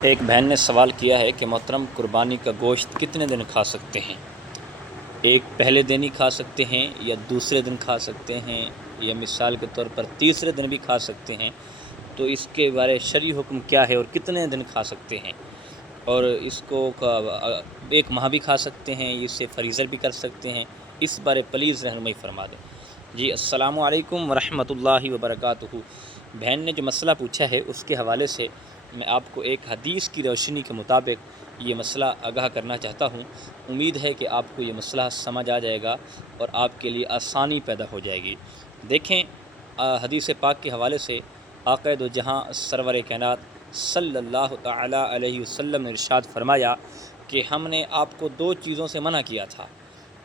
ایک بہن نے سوال کیا ہے کہ محترم قربانی کا گوشت کتنے دن کھا سکتے ہیں؟ ایک پہلے دن ہی کھا سکتے ہیں یا دوسرے دن کھا سکتے ہیں یا مثال کے طور پر تیسرے دن بھی کھا سکتے ہیں؟ تو اس کے بارے شرعی حکم کیا ہے اور کتنے دن کھا سکتے ہیں؟ اور اس کو ایک ماہ بھی کھا سکتے ہیں، اسے فریزر بھی کر سکتے ہیں؟ اس بارے پلیز رہنمائی فرما دیں۔ جی السلام علیکم ورحمۃ اللہ وبرکاتہ۔ بہن نے جو مسئلہ پوچھا ہے اس کے حوالے سے میں آپ کو ایک حدیث کی روشنی کے مطابق یہ مسئلہ آگاہ کرنا چاہتا ہوں۔ امید ہے کہ آپ کو یہ مسئلہ سمجھ آ جائے گا اور آپ کے لیے آسانی پیدا ہو جائے گی۔ دیکھیں، حدیث پاک کے حوالے سے آقا دو جہاں سرور کائنات صلی اللہ تعالیٰ علیہ وسلم نے ارشاد فرمایا کہ ہم نے آپ کو دو چیزوں سے منع کیا تھا،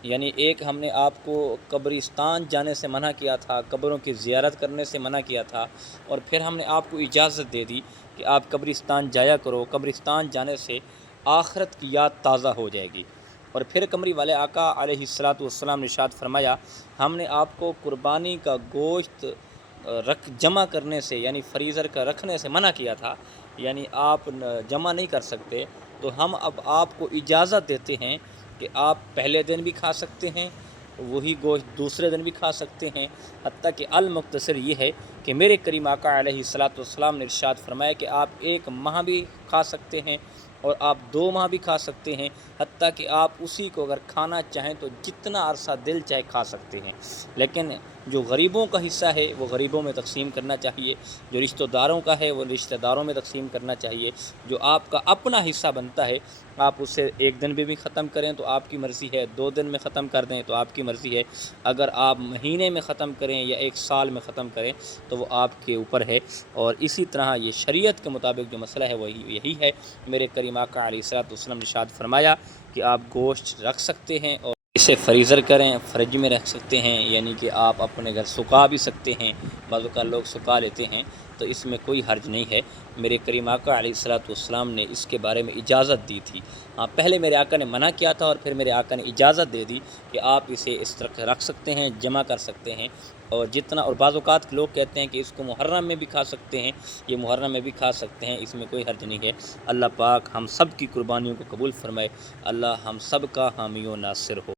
یعنی ایک ہم نے آپ کو قبرستان جانے سے منع کیا تھا، قبروں کی زیارت کرنے سے منع کیا تھا، اور پھر ہم نے آپ کو اجازت دے دی کہ آپ قبرستان جایا کرو، قبرستان جانے سے آخرت کی یاد تازہ ہو جائے گی۔ اور پھر کمری والے آقا علیہ الصلاۃ والسلام نے ارشاد فرمایا ہم نے آپ کو قربانی کا گوشت جمع کرنے سے یعنی فریزر کا رکھنے سے منع کیا تھا، یعنی آپ جمع نہیں کر سکتے، تو ہم اب آپ کو اجازت دیتے ہیں کہ آپ پہلے دن بھی کھا سکتے ہیں، وہی گوشت دوسرے دن بھی کھا سکتے ہیں، حتیٰ کہ المختصر یہ ہے کہ میرے کریم آقا علیہ الصلاۃ والسلام نے ارشاد فرمایا کہ آپ ایک ماہ بھی کھا سکتے ہیں اور آپ 2 ماہ بھی کھا سکتے ہیں، حتیٰ کہ آپ اسی کو اگر کھانا چاہیں تو جتنا عرصہ دل چاہے کھا سکتے ہیں۔ لیکن جو غریبوں کا حصہ ہے وہ غریبوں میں تقسیم کرنا چاہیے، جو رشتہ داروں کا ہے وہ رشتہ داروں میں تقسیم کرنا چاہیے، جو آپ کا اپنا حصہ بنتا ہے آپ اسے 1 دن بھی ختم کریں تو آپ کی مرضی ہے، 2 دن میں ختم کر دیں تو آپ کی مرضی ہے، اگر آپ مہینے میں ختم کریں یا 1 سال میں ختم کریں تو وہ آپ کے اوپر ہے۔ اور اسی طرح یہ شریعت کے مطابق جو مسئلہ ہے وہ یہی ہے۔ میرے کریم آقا علیہ الصلوۃ والسلام نے ارشاد فرمایا کہ آپ گوشت رکھ سکتے ہیں اور اسے فریزر کریں، فریج میں رکھ سکتے ہیں، یعنی کہ آپ اپنے گھر سکھا بھی سکتے ہیں، بعض اوقات لوگ سکھا لیتے ہیں تو اس میں کوئی حرج نہیں ہے۔ میرے کریم آقا علیہ الصلوۃ والسلام نے اس کے بارے میں اجازت دی تھی۔ ہاں، پہلے میرے آقا نے منع کیا تھا اور پھر میرے آقا نے اجازت دے دی کہ آپ اسے اس طرح رکھ سکتے ہیں، جمع کر سکتے ہیں، اور جتنا، اور بعض اوقات لوگ کہتے ہیں کہ اس کو محرم میں بھی کھا سکتے ہیں، یہ محرم میں بھی کھا سکتے ہیں، اس میں کوئی حرج نہیں ہے۔ اللہ پاک ہم سب کی قربانیوں کو قبول فرمائے، اللہ ہم سب کا حامی و ناصر ہو۔